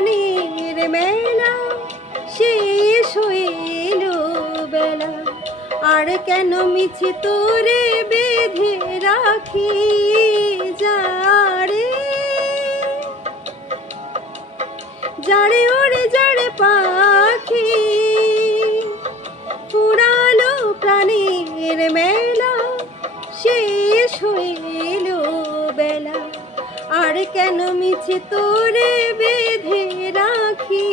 প্রাণের মেলা শেষ হইল বেলা আর কেন মিছে তোরে বেঁধে রাখি যারে যারে ওরে যারে পাখি পুরালো প্রাণের মেলা শেষ হইল বেলা আর কেন মিছে তোরে বেঁধে রাখি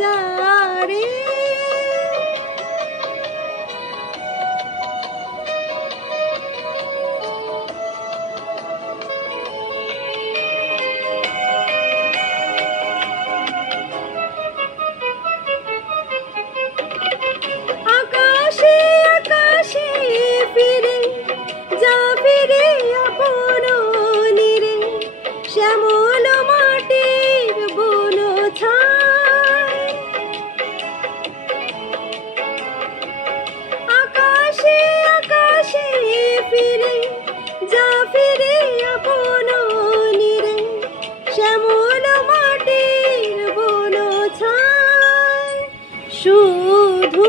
যারে আকাশে আকাশে ফিরে যা ফিরে আপন নীরে শ্যামল মাটির বন ছায় আকাশে আকাশে ফিরে যা ফিরে আপন নীরে শ্যামল মাটির বন ছায় শুধু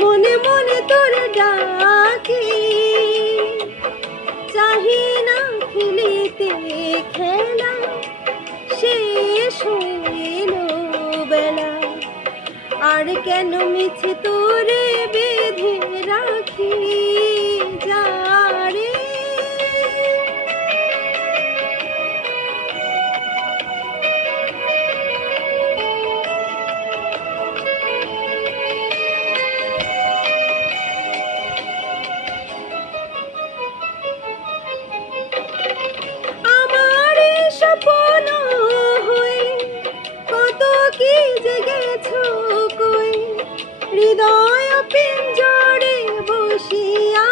মনে মনে তোর ডাকি চাহি না খেলিতে খেলা শেষ হইল বেলা আর কেন মিছে তোরে বেঁধে রাখি যারে স্বপ্ন হয়ে কত কি জেগেছো কই হৃদয় পিঞ্জরে বসিয়া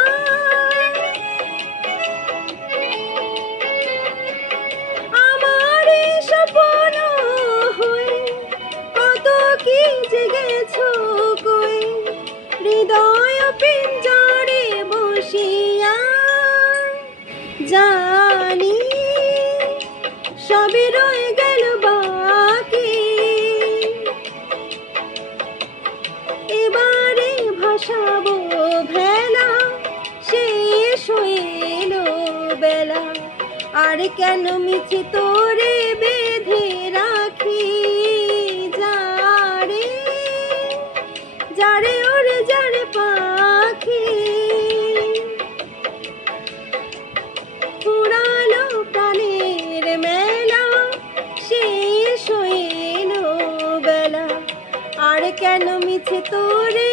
আমার স্বপ্ন হয়ে কত কি জেগেছো কই হৃদয় পিঞ্জরে বসিয়া জানি সবই রয়ে গেল বাকি এবারে ভাসাবো ভেলা শেষ হইল বেলা আর কেন মিছে তোরে বেঁধে রাখি যারে যারে ওরে যারে পাখি পুরালো প্রাণের মেলা শেষ হইল বেলা আর কেন মিছে তোরে